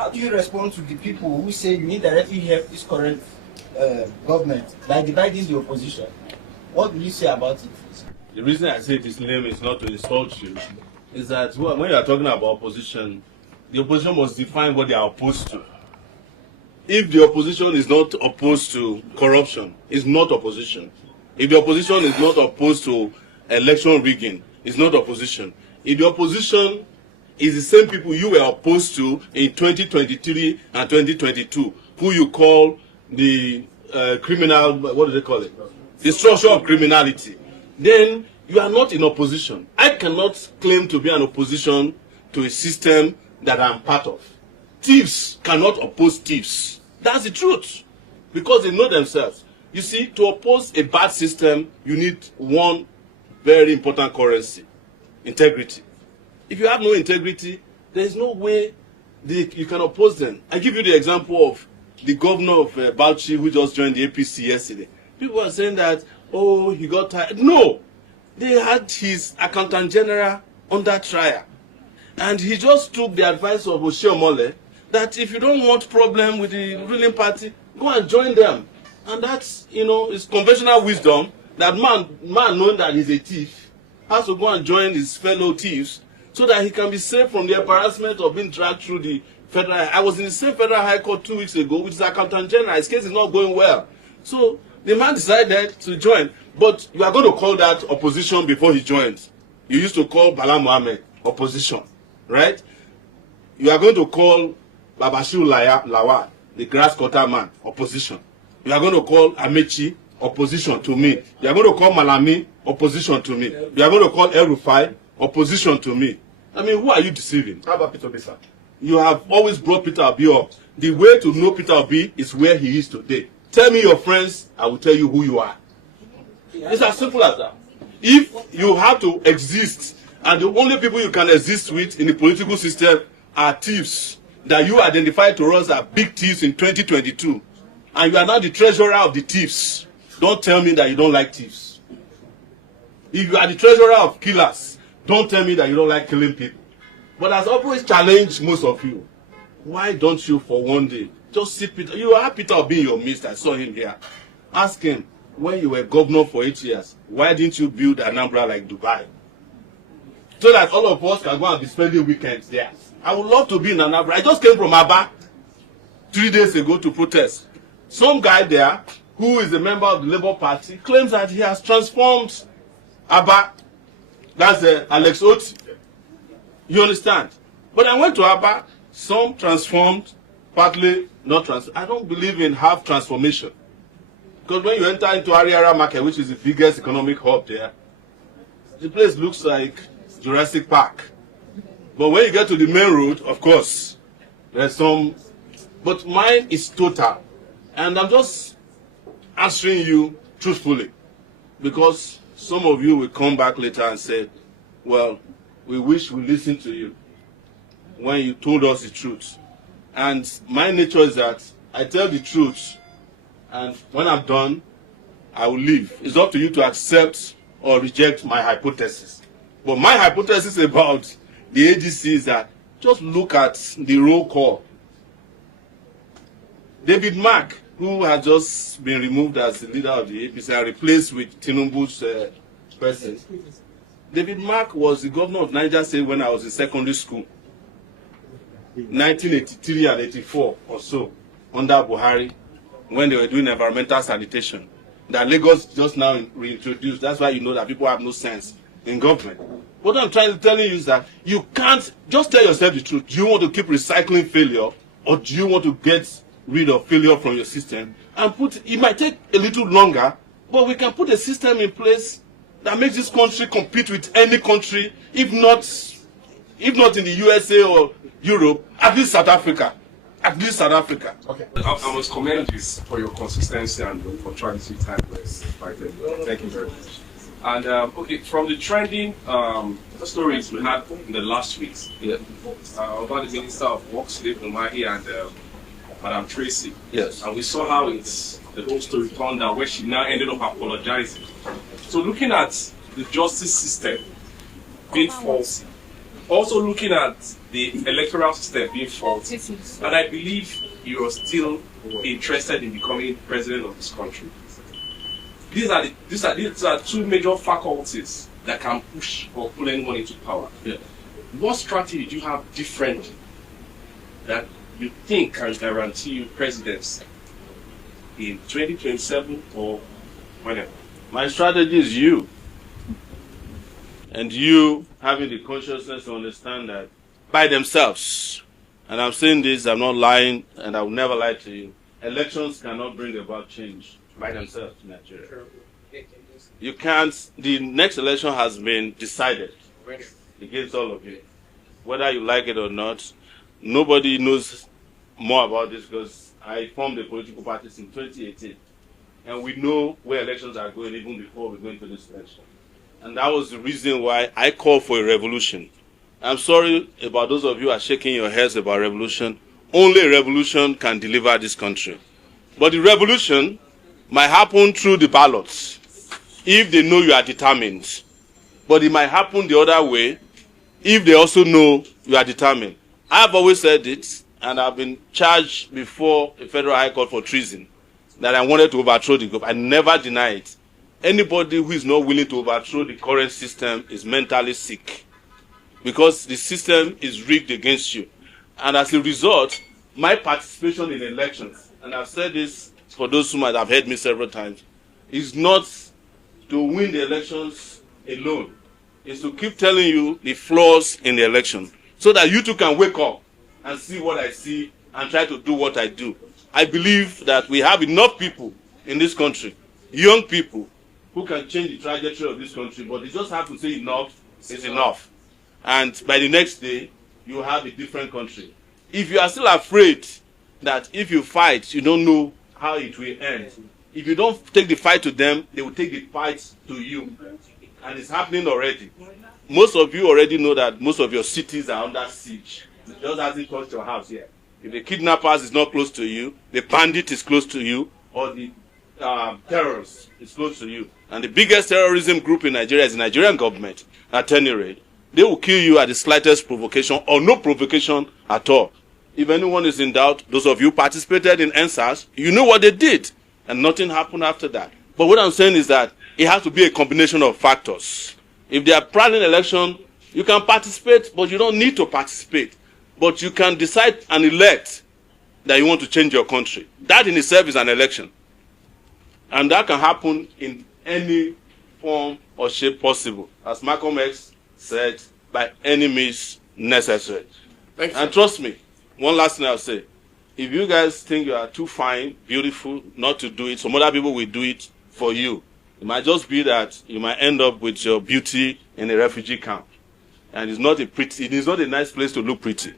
How do you respond to the people who say you indirectly help this current government by dividing the opposition? What do you say about it? The reason I say this name is not to insult you, is that when you are talking about opposition, the opposition must define what they are opposed to. If the opposition is not opposed to corruption, it's not opposition. If the opposition is not opposed to election rigging, it's not opposition. If the opposition is the same people you were opposed to in 2023 and 2022, who you call the criminal, what do they call it? The structure of criminality, then you are not in opposition. I cannot claim to be an opposition to a system that I'm part of. Thieves cannot oppose thieves. That's the truth. Because they know themselves. You see, to oppose a bad system, you need one very important currency: integrity. If you have no integrity, there is no way you can oppose them. I give you the example of the governor of Bauchi, who just joined the APC yesterday. People are saying that, oh, he got tired. No! They had his accountant general under trial. And he just took the advice of Oshiomhole that if you don't want problem with the ruling party, go and join them. And that's, is conventional wisdom that man knowing that he's a thief has to go and join his fellow thieves so that he can be saved from the embarrassment of being dragged through the federal. I was in the same federal high court 2 weeks ago with his accountant general. His case is not going well. So the man decided to join. But you are going to call that opposition before he joins. You used to call Bala Mohammed opposition, right? You are going to call Babashiru Lawal, the grass cutter man, opposition. You are going to call Amechi opposition to me. You are going to call Malami opposition to me. You are going to call El Rufai opposition to me. I mean, who are you deceiving? How about Peter Obi, sir? You have always brought Peter Obi up. The way to know Peter Obi is where he is today. Tell me your friends, I will tell you who you are. It's as simple as that. If you have to exist, and the only people you can exist with in the political system are thieves that you identified to us as big thieves in 2022, and you are now the treasurer of the thieves, don't tell me that you don't like thieves. If you are the treasurer of killers, don't tell me that you don't like killing people. But as always challenged most of you, why don't you for one day just see Peter? You have Peter Obi in your midst. I saw him here. Ask him, when you were governor for 8 years, why didn't you build Anambra like Dubai? So that all of us can go and be spending weekends there. I would love to be in Anambra. I just came from Aba 3 days ago to protest. Some guy there, who is a member of the Labour Party, claims that he has transformed Aba. That's Alex Oti. You understand? But I went to Aba, some transformed, partly not transformed. I don't believe in half transformation. Because when you enter into Ariara Market, which is the biggest economic hub there, the place looks like Jurassic Park. But when you get to the main road, of course, there's some. But mine is total. And I'm just answering you truthfully. Because some of you will come back later and say, well, we wish we listened to you when you told us the truth. And my nature is that I tell the truth, and when I'm done, I will leave. It's up to you to accept or reject my hypothesis. But my hypothesis about the ADC is that just look at the roll call. David Mark, who has just been removed as the leader of the APC and replaced with Tinubu's person. David Mark was the governor of Niger State when I was in secondary school, 1983 and 84 or so, under Buhari, when they were doing environmental sanitation. That Lagos just now reintroduced. That's why you know that people have no sense in government. What I'm trying to tell you is that you can't just tell yourself the truth. Do you want to keep recycling failure, or do you want to get rid of failure from your system and it might take a little longer, but we can put a system in place that makes this country compete with any country, if not in the USA or Europe, at least South Africa. At least South Africa. Okay. I must commend you for your consistency and your punctuality timeless. Thank you very much. And okay, from the trending stories we had in the last weeks, about the Minister of Works, Dave Umahi, and Madam Tracy. Yes. And we saw how the whole story turned out, where she now ended up apologizing. So looking at the justice system being faulty, also looking at the electoral system being faulty, and I believe you are still interested in becoming president of this country. These are two major faculties that can push or pull anyone into power. Yeah. What strategy do you have different that you think can guarantee you presidency in 2027 or whenever? My strategy is you. And you having the consciousness to understand that by themselves, and I'm saying this, I'm not lying, and I will never lie to you, elections cannot bring about change by themselves in Nigeria. You can't, the next election has been decided against all of you. Whether you like it or not, nobody knows more about this because I formed the political parties in 2018. And we know where elections are going even before we go into this election. And that was the reason why I called for a revolution. I'm sorry about those of you who are shaking your heads about revolution. Only a revolution can deliver this country. But the revolution might happen through the ballots if they know you are determined. But it might happen the other way if they also know you are determined. I've always said it, and I've been charged before a federal high court for treason, that I wanted to overthrow the government. I never deny it. Anybody who is not willing to overthrow the current system is mentally sick because the system is rigged against you. And as a result, my participation in elections, and I've said this for those who might have heard me several times, is not to win the elections alone. It's to keep telling you the flaws in the election so that you too can wake up and see what I see and try to do what I do. I believe that we have enough people in this country, young people, who can change the trajectory of this country, but they just have to say enough is enough. And by the next day, you have a different country. If you are still afraid that if you fight, you don't know how it will end, if you don't take the fight to them, they will take the fight to you. And it's happening already. Most of you already know that most of your cities are under siege. It just hasn't touched your house yet. If the kidnappers is not close to you, the bandit is close to you, or the terrorists is close to you. And the biggest terrorism group in Nigeria is the Nigerian government, at any rate. They will kill you at the slightest provocation or no provocation at all. If anyone is in doubt, those of you participated in NSAS, you know what they did. And nothing happened after that. But what I'm saying is that it has to be a combination of factors. If they are planning election, you can participate, but you don't need to participate. But you can decide and elect that you want to change your country. That in itself is an election. And that can happen in any form or shape possible. As Malcolm X said, by any means necessary. Thank you. And trust me, one last thing I'll say. If you guys think you are too fine, beautiful, not to do it, some other people will do it for you. It might just be that you might end up with your beauty in a refugee camp. And it's not a nice place to look pretty.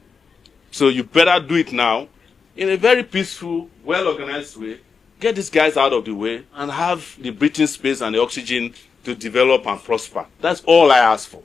So you better do it now in a very peaceful, well-organized way. Get these guys out of the way and have the breathing space and the oxygen to develop and prosper. That's all I ask for.